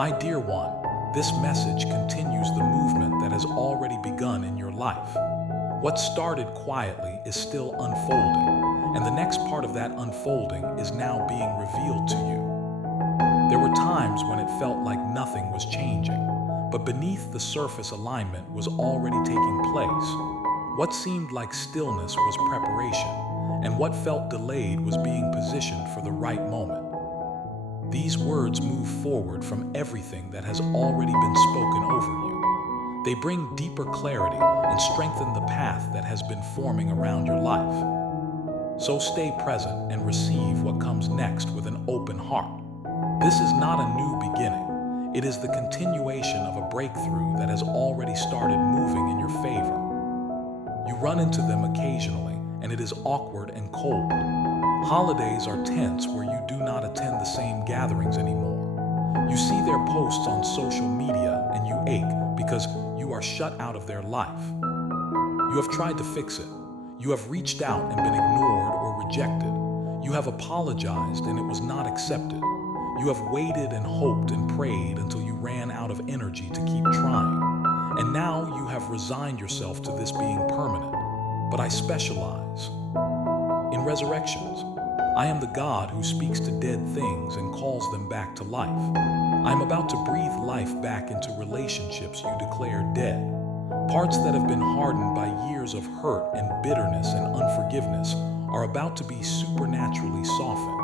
My dear one, this message continues the movement that has already begun in your life. What started quietly is still unfolding, and the next part of that unfolding is now being revealed to you. There were times when it felt like nothing was changing, but beneath the surface alignment was already taking place. What seemed like stillness was preparation, and what felt delayed was being positioned for the right moment. These words move forward from everything that has already been spoken over you. They bring deeper clarity and strengthen the path that has been forming around your life. So stay present and receive what comes next with an open heart. This is not a new beginning. It is the continuation of a breakthrough that has already started moving in your favor. You run into them occasionally, and it is awkward and cold. Holidays are tense where you do not attend the same gatherings anymore. You see their posts on social media and you ache because you are shut out of their life. You have tried to fix it. You have reached out and been ignored or rejected. You have apologized and it was not accepted. You have waited and hoped and prayed until you ran out of energy to keep trying. And now you have resigned yourself to this being permanent. But I specialize in resurrections. I am the God who speaks to dead things and calls them back to life. I am about to breathe life back into relationships you declared dead. Parts that have been hardened by years of hurt and bitterness and unforgiveness are about to be supernaturally softened.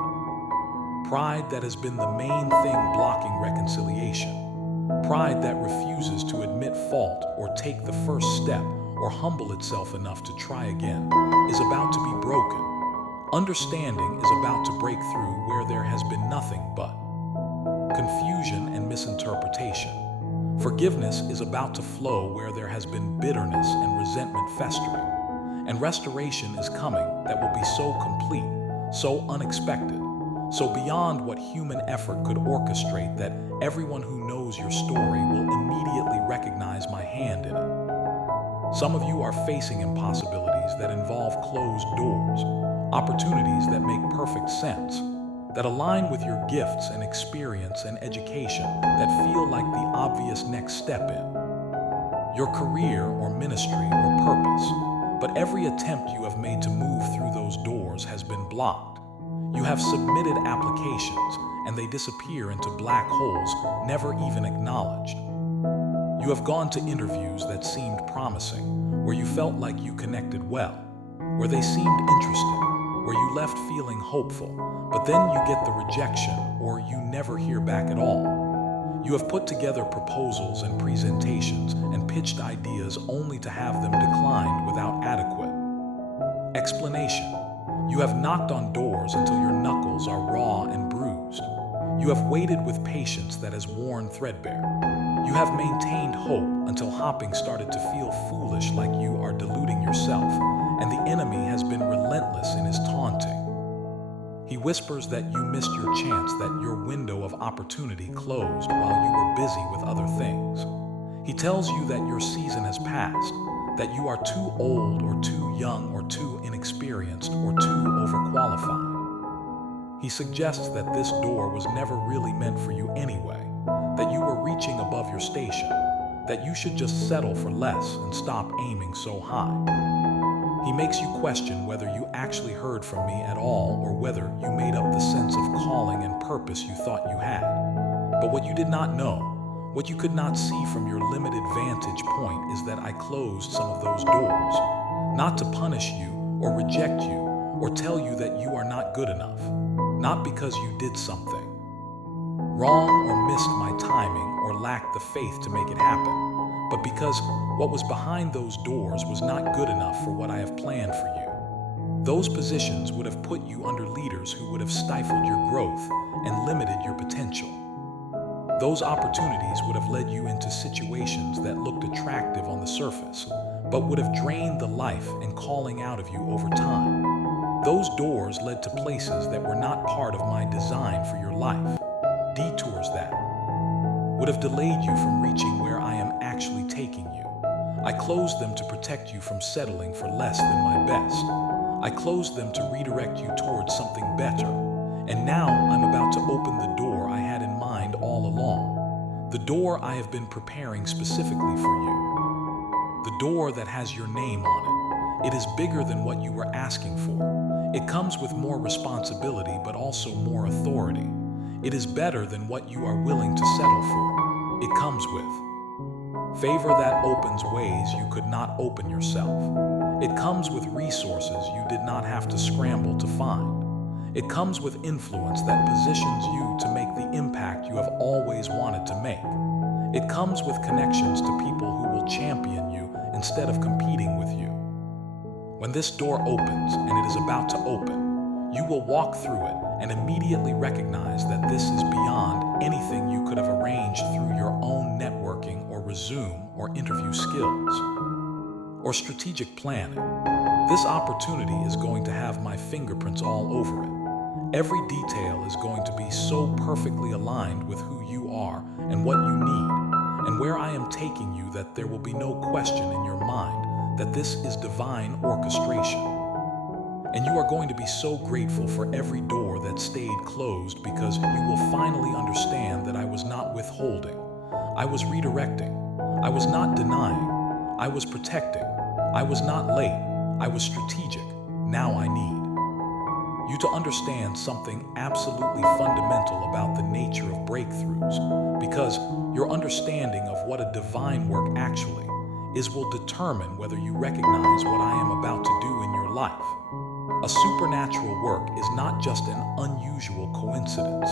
Pride that has been the main thing blocking reconciliation. Pride that refuses to admit fault or take the first step or humble itself enough to try again is about to be broken. Understanding is about to break through where there has been nothing but confusion and misinterpretation. Forgiveness is about to flow where there has been bitterness and resentment festering. And restoration is coming that will be so complete, so unexpected, so beyond what human effort could orchestrate that everyone who knows your story will immediately recognize my hand in it. Some of you are facing impossibilities that involve closed doors, opportunities that make perfect sense, that align with your gifts and experience and education that feel like the obvious next step in your career or ministry or purpose. But every attempt you have made to move through those doors has been blocked. You have submitted applications and they disappear into black holes never even acknowledged. You have gone to interviews that seemed promising, where you felt like you connected well, where they seemed interested, where you left feeling hopeful, but then you get the rejection or you never hear back at all. You have put together proposals and presentations and pitched ideas only to have them declined without adequate explanation. You have knocked on doors until your knuckles are raw and bruised. You have waited with patience that has worn threadbare. You have maintained hope until hopping started to feel foolish, like you are deluding yourself, and the enemy has been relentless in his taunting. He whispers that you missed your chance, that your window of opportunity closed while you were busy with other things. He tells you that your season has passed, that you are too old or too young or too inexperienced or too overqualified. He suggests that this door was never really meant for you anyway, that you were reaching above your station, that you should just settle for less and stop aiming so high. He makes you question whether you actually heard from me at all or whether you made up the sense of calling and purpose you thought you had. But what you did not know, what you could not see from your limited vantage point, is that I closed some of those doors, not to punish you or reject you or tell you that you are not good enough, not because you did something wrong or missed my timing or lacked the faith to make it happen, but because what was behind those doors was not good enough for what I have planned for you. Those positions would have put you under leaders who would have stifled your growth and limited your potential. Those opportunities would have led you into situations that looked attractive on the surface, but would have drained the life and calling out of you over time. Those doors led to places that were not part of my design for your life. Detours that would have delayed you from reaching where I am actually taking you. I closed them to protect you from settling for less than my best. I closed them to redirect you towards something better. And now I'm about to open the door I had in mind all along. The door I have been preparing specifically for you. The door that has your name on it. It is bigger than what you were asking for. It comes with more responsibility, but also more authority. It is better than what you are willing to settle for. It comes with favor that opens ways you could not open yourself. It comes with resources you did not have to scramble to find. It comes with influence that positions you to make the impact you have always wanted to make. It comes with connections to people who will champion you instead of competing with you. When this door opens, and it is about to open, you will walk through it and immediately recognize that this is beyond anything you could have arranged through your own networking or resume or interview skills or strategic planning. This opportunity is going to have my fingerprints all over it. Every detail is going to be so perfectly aligned with who you are and what you need, and where I am taking you, that there will be no question in your mind that this is divine orchestration. And you are going to be so grateful for every door that stayed closed, because you will finally understand that I was not withholding. I was redirecting. I was not denying. I was protecting. I was not late. I was strategic. Now I need you to understand something absolutely fundamental about the nature of breakthroughs, because your understanding of what a divine work actually is will determine whether you recognize what I am about to do in your life. A supernatural work is not just an unusual coincidence,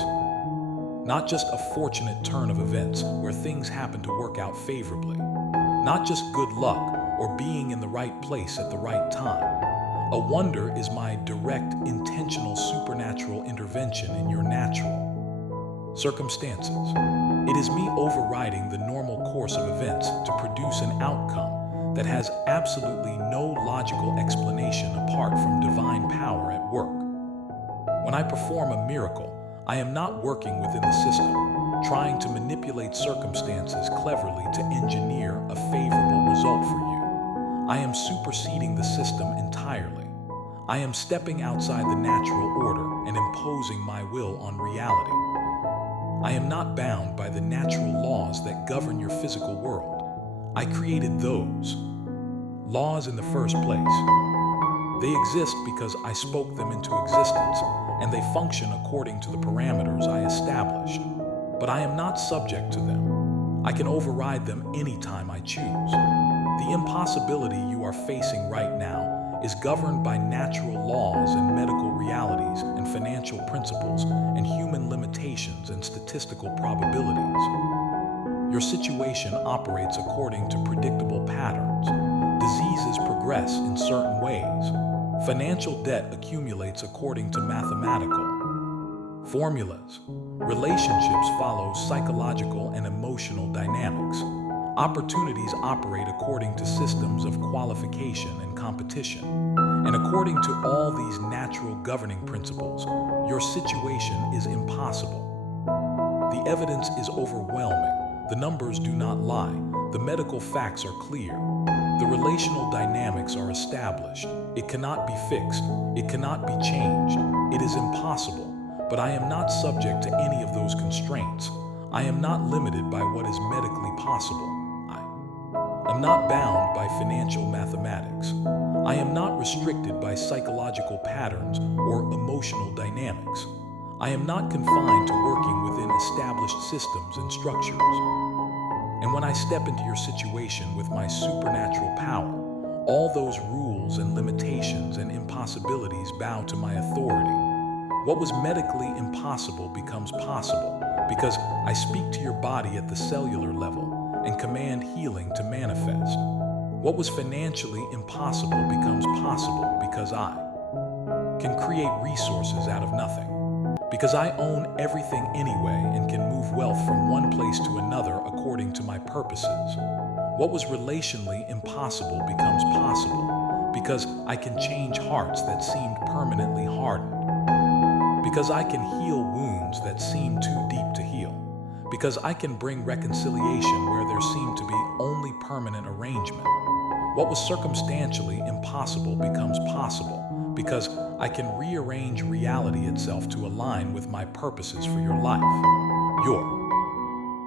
not just a fortunate turn of events where things happen to work out favorably, not just good luck or being in the right place at the right time. A wonder is my direct, intentional, supernatural intervention in your natural circumstances. It is me overriding the normal course of events to produce an outcome that has absolutely no logical explanation apart from divine power at work. When I perform a miracle, I am not working within the system, trying to manipulate circumstances cleverly to engineer a favorable result for you. I am superseding the system entirely. I am stepping outside the natural order and imposing my will on reality. I am not bound by the natural laws that govern your physical world. I created those laws in the first place. They exist because I spoke them into existence, and they function according to the parameters I established. But I am not subject to them. I can override them anytime I choose. The impossibility you are facing right now is governed by natural laws and medical realities and financial principles and human limitations and statistical probabilities. Your situation operates according to predictable patterns. Diseases progress in certain ways. Financial debt accumulates according to mathematical formulas. Relationships follow psychological and emotional dynamics. Opportunities operate according to systems of qualification and competition. And according to all these natural governing principles, your situation is impossible. The evidence is overwhelming. The numbers do not lie. The medical facts are clear. The relational dynamics are established. It cannot be fixed. It cannot be changed. It is impossible. But I am not subject to any of those constraints. I am not limited by what is medically possible. I am not bound by financial mathematics. I am not restricted by psychological patterns or emotional dynamics. I am not confined to working within established systems and structures. And when I step into your situation with my supernatural power, all those rules and limitations and impossibilities bow to my authority. What was medically impossible becomes possible because I speak to your body at the cellular level and command healing to manifest. What was financially impossible becomes possible because I can create resources out of nothing. Because I own everything anyway and can move wealth from one place to another according to my purposes. What was relationally impossible becomes possible because I can change hearts that seemed permanently hardened. Because I can heal wounds that seemed too deep to heal. Because I can bring reconciliation where there seemed to be only permanent arrangement. What was circumstantially impossible becomes possible because I can rearrange reality itself to align with my purposes for your life. Your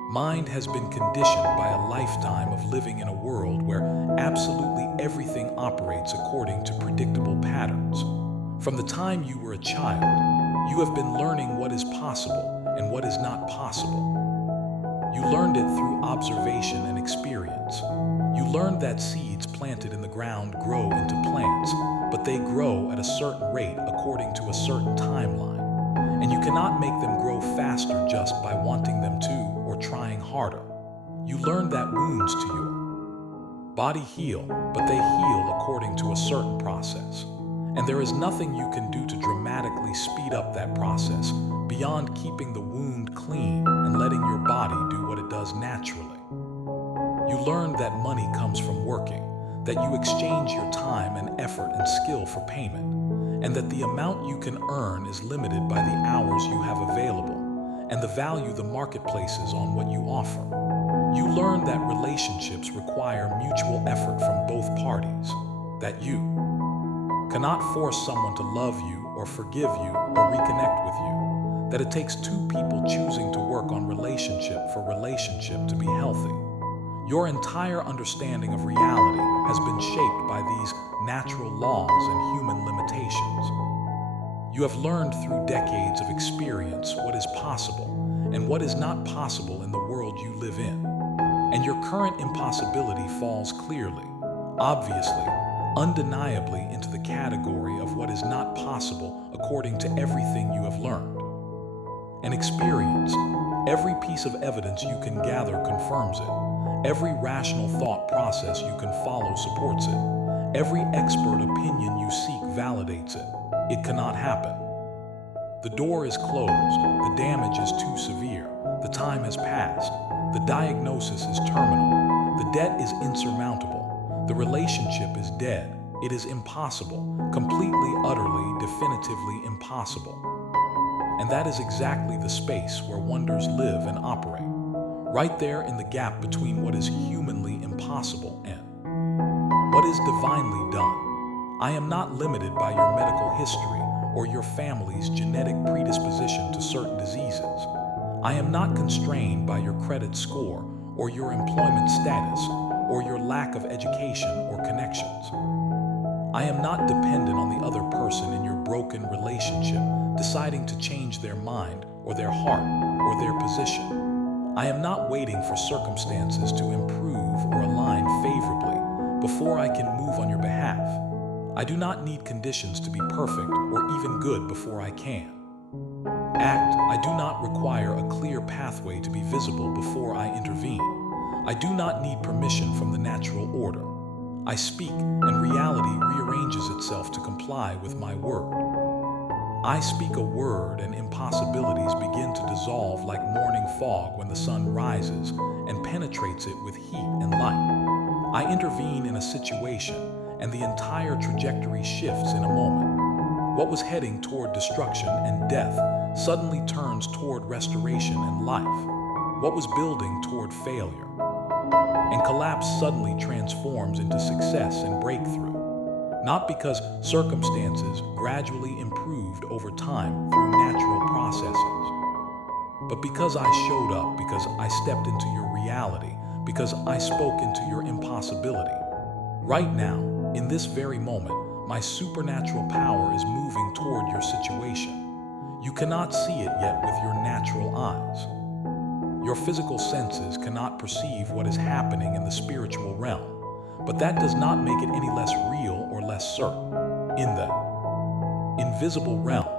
Mind has been conditioned by a lifetime of living in a world where absolutely everything operates according to predictable patterns. From the time you were a child, you have been learning what is possible and what is not possible. You learned it through observation and experience. You learned that seeds planted in the ground grow into plants, but they grow at a certain rate according to a certain timeline. And you cannot make them grow faster just by wanting them to or trying harder. You learned that wounds to your body heal, but they heal according to a certain process. And there is nothing you can do to dramatically speed up that process beyond keeping the wound clean and letting your body do what it does naturally. You learned that money comes from working, that you exchange your time and effort and skill for payment, and that the amount you can earn is limited by the hours you have available and the value the market places on what you offer. You learn that relationships require mutual effort from both parties, that you cannot force someone to love you or forgive you or reconnect with you, that it takes two people choosing to work on relationship for relationship to be healthy. Your entire understanding of reality has been shaped by these natural laws and human limitations. You have learned through decades of experience what is possible and what is not possible in the world you live in. And your current impossibility falls clearly, obviously, undeniably into the category of what is not possible according to everything you have learned and experienced. Every piece of evidence you can gather confirms it. Every rational thought process you can follow supports it. Every expert opinion you seek validates it. It cannot happen. The door is closed. The damage is too severe. The time has passed. The diagnosis is terminal. The debt is insurmountable. The relationship is dead. It is impossible. Completely, utterly, definitively impossible. And that is exactly the space where wonders live and operate. Right there in the gap between what is humanly impossible and what is divinely done. I am not limited by your medical history or your family's genetic predisposition to certain diseases. I am not constrained by your credit score or your employment status or your lack of education or connections. I am not dependent on the other person in your broken relationship deciding to change their mind or their heart or their position. I am not waiting for circumstances to improve or align favorably before I can move on your behalf. I do not need conditions to be perfect or even good before I can act. I do not require a clear pathway to be visible before I intervene. I do not need permission from the natural order. I speak, and reality rearranges itself to comply with my word. I speak a word, and impossibilities begin to dissolve like morning fog when the sun rises and penetrates it with heat and light. I intervene in a situation, and the entire trajectory shifts in a moment. What was heading toward destruction and death suddenly turns toward restoration and life. What was building toward failure and collapse suddenly transforms into success and breakthrough. Not because circumstances gradually improved over time through natural processes, but because I showed up, because I stepped into your reality, because I spoke into your impossibility. Right now, in this very moment, my supernatural power is moving toward your situation. You cannot see it yet with your natural eyes. Your physical senses cannot perceive what is happening in the spiritual realm, but that does not make it any less real or less certain. In the invisible realm,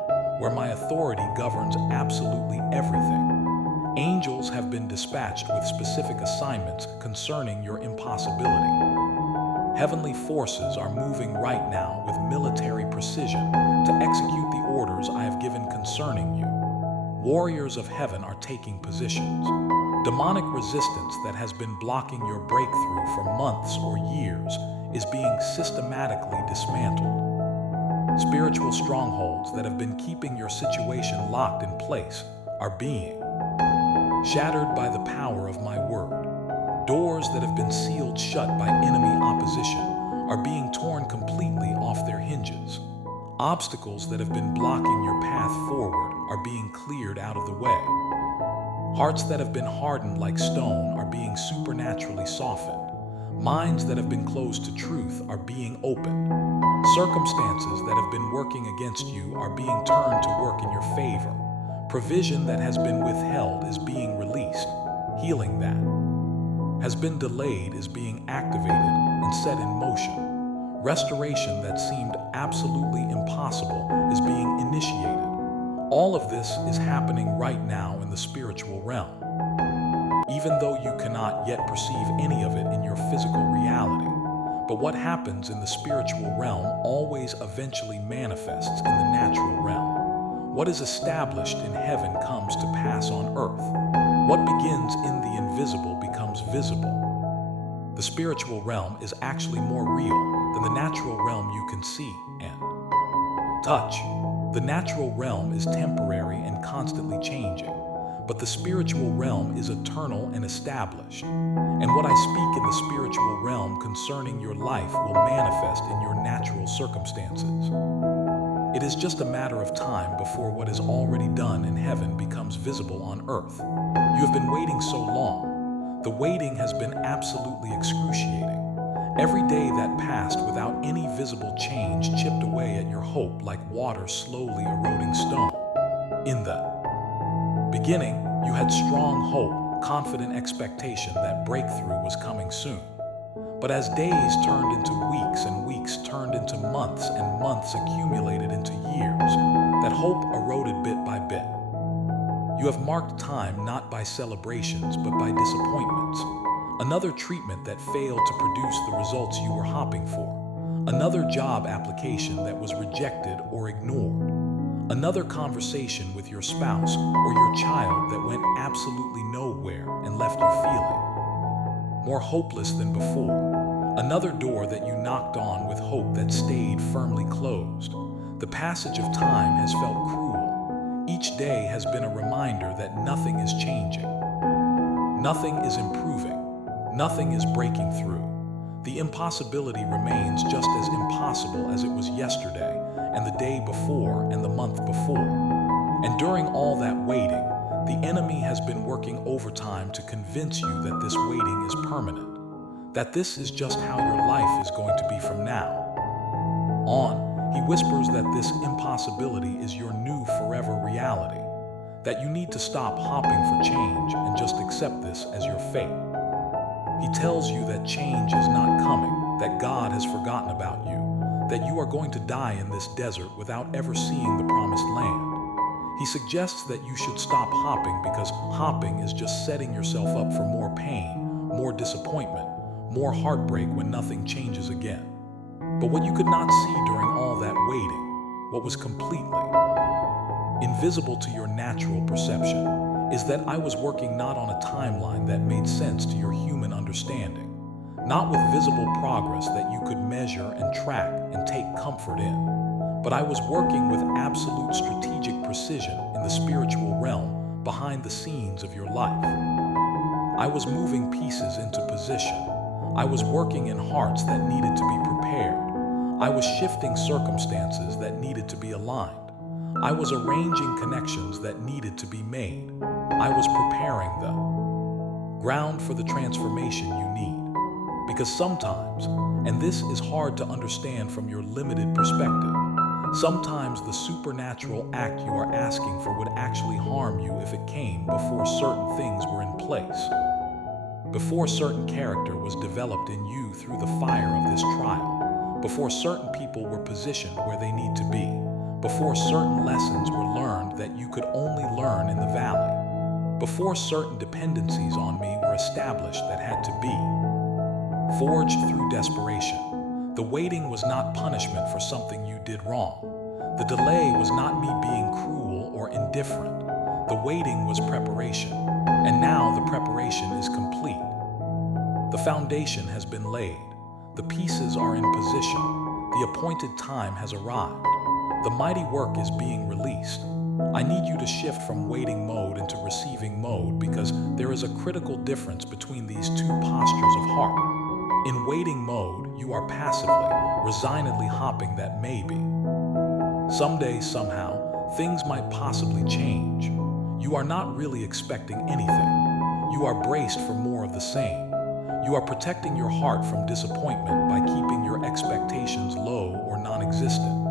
where my authority governs absolutely everything, angels have been dispatched with specific assignments concerning your impossibility. Heavenly forces are moving right now with military precision to execute the orders I have given concerning you. Warriors of heaven are taking positions. Demonic resistance that has been blocking your breakthrough for months or years is being systematically dismantled. Spiritual strongholds that have been keeping your situation locked in place are being shattered by the power of my word. Doors that have been sealed shut by enemy opposition are being torn completely off their hinges. Obstacles that have been blocking your path forward are being cleared out of the way. Hearts that have been hardened like stone are being supernaturally softened. Minds that have been closed to truth are being opened. Circumstances that have been working against you are being turned to work in your favor. Provision that has been withheld is being released. Healing that has been delayed is being activated and set in motion. Restoration that seemed absolutely impossible is being initiated. All of this is happening right now in the spiritual realm, even though you cannot yet perceive any of it in your physical reality. But what happens in the spiritual realm always eventually manifests in the natural realm. What is established in heaven comes to pass on earth. What begins in the invisible becomes visible. The spiritual realm is actually more real than the natural realm you can see and touch. The natural realm is temporary and constantly changing, but the spiritual realm is eternal and established. And what I speak in the spiritual realm concerning your life will manifest in your natural circumstances. It is just a matter of time before what is already done in heaven becomes visible on earth. You have been waiting so long. The waiting has been absolutely excruciating. Every day that passed without any visible change chipped away at your hope like water slowly eroding stone. In the beginning, you had strong hope, confident expectation that breakthrough was coming soon. But as days turned into weeks and weeks turned into months and months accumulated into years, that hope eroded bit by bit. You have marked time not by celebrations but by disappointments. Another treatment that failed to produce the results you were hoping for. Another job application that was rejected or ignored. Another conversation with your spouse or your child that went absolutely nowhere and left you feeling more hopeless than before. Another door that you knocked on with hope that stayed firmly closed. The passage of time has felt cruel. Each day has been a reminder that nothing is changing. Nothing is improving. Nothing is breaking through. The impossibility remains just as impossible as it was yesterday, and the day before, and the month before. And during all that waiting, the enemy has been working overtime to convince you that this waiting is permanent, that this is just how your life is going to be from now on. He whispers that this impossibility is your new forever reality, that you need to stop hopping for change and just accept this as your fate. He tells you that change is not coming, that God has forgotten about you, that you are going to die in this desert without ever seeing the promised land. He suggests that you should stop hopping because hopping is just setting yourself up for more pain, more disappointment, more heartbreak when nothing changes again. But what you could not see during all that waiting, what was completely invisible to your natural perception, is that I was working not on a timeline that made sense to your human understanding, not with visible progress that you could measure and track and take comfort in, but I was working with absolute strategic precision in the spiritual realm behind the scenes of your life. I was moving pieces into position. I was working in hearts that needed to be prepared. I was shifting circumstances that needed to be aligned. I was arranging connections that needed to be made. I was preparing the ground for the transformation you need. Because sometimes, and this is hard to understand from your limited perspective, sometimes the supernatural act you are asking for would actually harm you if it came before certain things were in place. Before certain character was developed in you through the fire of this trial. Before certain people were positioned where they need to be. Before certain lessons were learned that you could only learn in the valley. Before certain dependencies on me were established that had to be forged through desperation. The waiting was not punishment for something you did wrong. The delay was not me being cruel or indifferent. The waiting was preparation, and now the preparation is complete. The foundation has been laid. The pieces are in position. The appointed time has arrived. The mighty work is being released. I need you to shift from waiting mode into receiving mode because there is a critical difference between these two postures of heart. In waiting mode, you are passively, resignedly hopping that maybe. Someday, somehow, things might possibly change. You are not really expecting anything. You are braced for more of the same. You are protecting your heart from disappointment by keeping your expectations low or non-existent.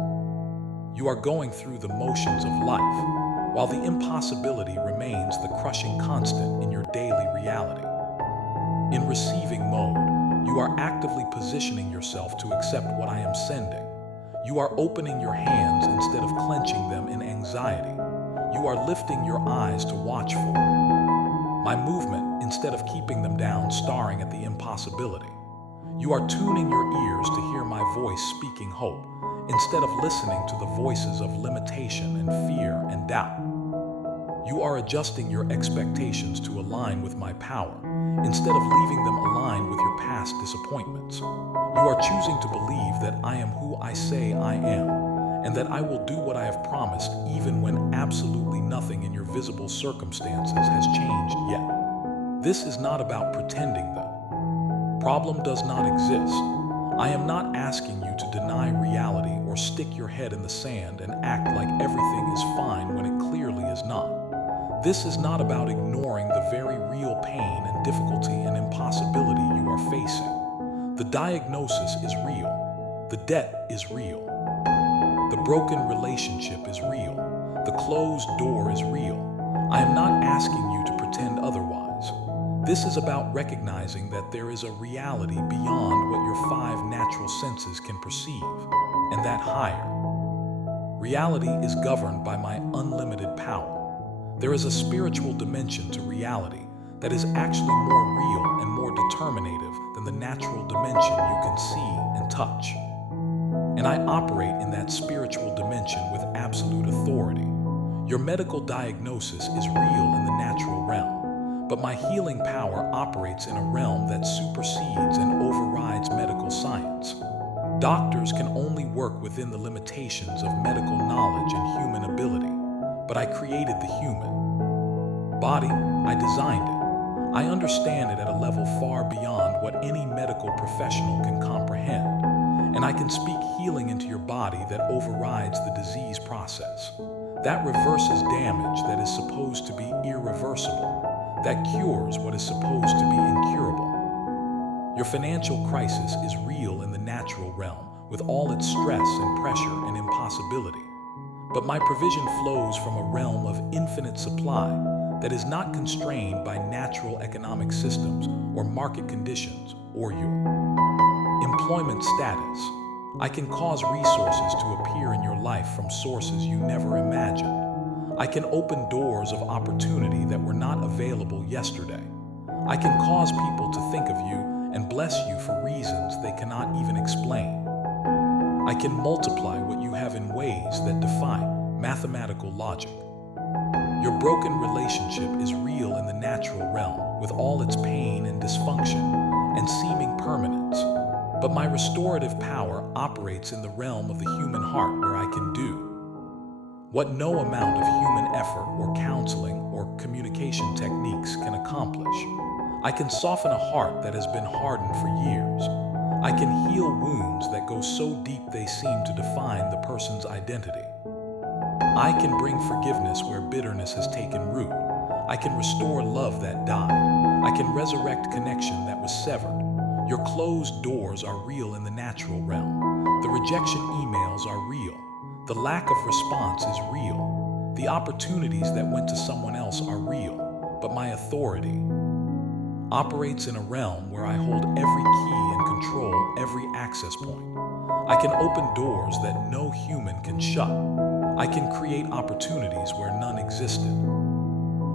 You are going through the motions of life, while the impossibility remains the crushing constant in your daily reality. In receiving mode, you are actively positioning yourself to accept what I am sending. You are opening your hands instead of clenching them in anxiety. You are lifting your eyes to watch for my movement instead of keeping them down, staring at the impossibility. You are tuning your ears to hear my voice speaking hope instead of listening to the voices of limitation and fear and doubt. You are adjusting your expectations to align with my power instead of leaving them aligned with your past disappointments. You are choosing to believe that I am who I say I am, and that I will do what I have promised even when absolutely nothing in your visible circumstances has changed yet. This is not about pretending though. Problem does not exist. I am not asking you to deny reality or stick your head in the sand and act like everything is fine when it clearly is not. This is not about ignoring the very real pain and difficulty and impossibility you are facing. The diagnosis is real. The debt is real. The broken relationship is real. The closed door is real. I am not asking you to pretend otherwise. This is about recognizing that there is a reality beyond what your 5 natural senses can perceive, and that higher reality is governed by my unlimited power. There is a spiritual dimension to reality that is actually more real and more determinative than the natural dimension you can see and touch. And I operate in that spiritual dimension with absolute authority. Your medical diagnosis is real in the natural realm, but my healing power operates in a realm that supersedes and overrides medical science. Doctors can only work within the limitations of medical knowledge and human ability, but I created the human body. I designed it. I understand it at a level far beyond what any medical professional can comprehend. And I can speak healing into your body that overrides the disease process. That reverses damage that is supposed to be irreversible. That cures what is supposed to be incurable. Your financial crisis is real in the natural realm, with all its stress and pressure and impossibility. But my provision flows from a realm of infinite supply that is not constrained by natural economic systems or market conditions or your employment status. I can cause resources to appear in your life from sources you never imagined. I can open doors of opportunity that were not available yesterday. I can cause people to think of you and bless you for reasons they cannot even explain. I can multiply what you have in ways that defy mathematical logic. Your broken relationship is real in the natural realm, with all its pain and dysfunction and seeming permanence. But my restorative power operates in the realm of the human heart, where I can do what no amount of human effort or counseling or communication techniques can accomplish. I can soften a heart that has been hardened for years. I can heal wounds that go so deep they seem to define the person's identity. I can bring forgiveness where bitterness has taken root. I can restore love that died. I can resurrect connection that was severed. Your closed doors are real in the natural realm. The rejection emails are real. The lack of response is real. The opportunities that went to someone else are real. But my authority operates in a realm where I hold every key and control every access point. I can open doors that no human can shut. I can create opportunities where none existed.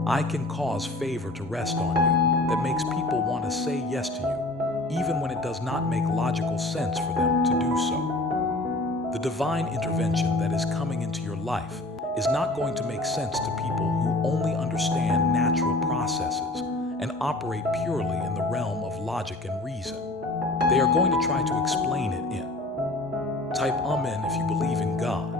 I can cause favor to rest on you that makes people want to say yes to you, even when it does not make logical sense for them to do so. The divine intervention that is coming into your life is not going to make sense to people who only understand natural processes and operate purely in the realm of logic and reason. They are going to try to explain it in. Type Amen if you believe in God.